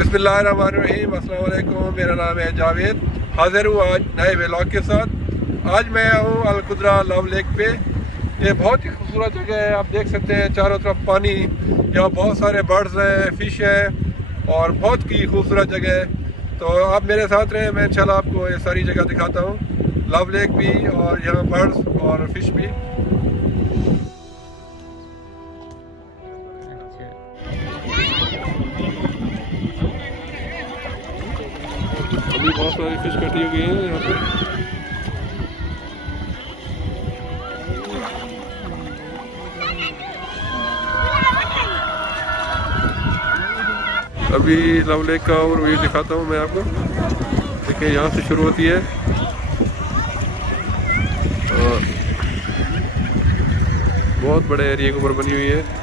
बिस्मिल्लाहिर्रहमानिर्रहीम, अस्सलाम वालेकुम। मेरा नाम है जावेद। हाज़िर हूँ आज नए व्लॉग के साथ। आज मैं हूँ अल-कुदरा लव लेक पे। ये बहुत ही खूबसूरत जगह है। आप देख सकते हैं चारों तरफ पानी, यहाँ बहुत सारे बर्ड्स हैं, फ़िश हैं और बहुत ही खूबसूरत जगह है। तो आप मेरे साथ रहें, मैं इंशाल्लाह आपको ये सारी जगह दिखाता हूँ, लव लेक भी और यहाँ बर्ड्स और फ़िश भी। अभी बहुत सारी फिश कटी हुई हैं यहाँ पे। अभी लव लेक का ओवरव्यू दिखाता हूँ मैं आपको। देखिए यहाँ से शुरू होती है और बहुत बड़े एरिया के ऊपर बनी हुई है।